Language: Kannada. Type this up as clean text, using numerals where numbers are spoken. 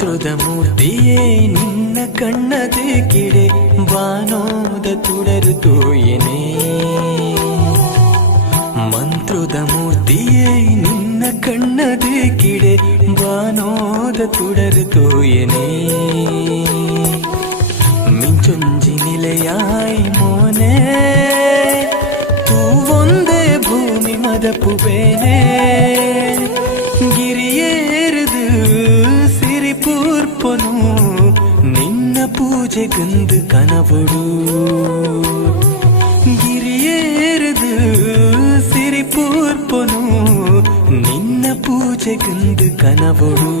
ಮಂತ್ರದ ಮೂರ್ತಿಯೇ ನಿನ್ನ ಕಣ್ಣದ ಕಿಡೆ ಬಾನೋದ ತುಡರು ತೋಯನೆ ಮಂತ್ರದ ಮೂರ್ತಿಯೇ ನಿನ್ನ ಕಣ್ಣದ ಕಿಡೆ ಬಾನೋದ ತುಡರು ತೋಯನೆ ಮಿಂಚೊಂಜಿ ನಿಲೆಯಾಯಿ ಮೋನೆ ತೂವೊಂದೇ ಭೂಮಿ ಮದಪುಬೇನೆ ಗಿರಿಯೇರಿದು ಸಿರಿಪೂರ್ಪನು ನಿನ್ನ ಪೂಜೆಗಂದು ಕನವಡು ಗಿರಿಯೇರಿದು ಸಿರಿಪೂರ್ಪನು ನಿನ್ನ ಪೂಜೆಗಂದು ಕನವಡು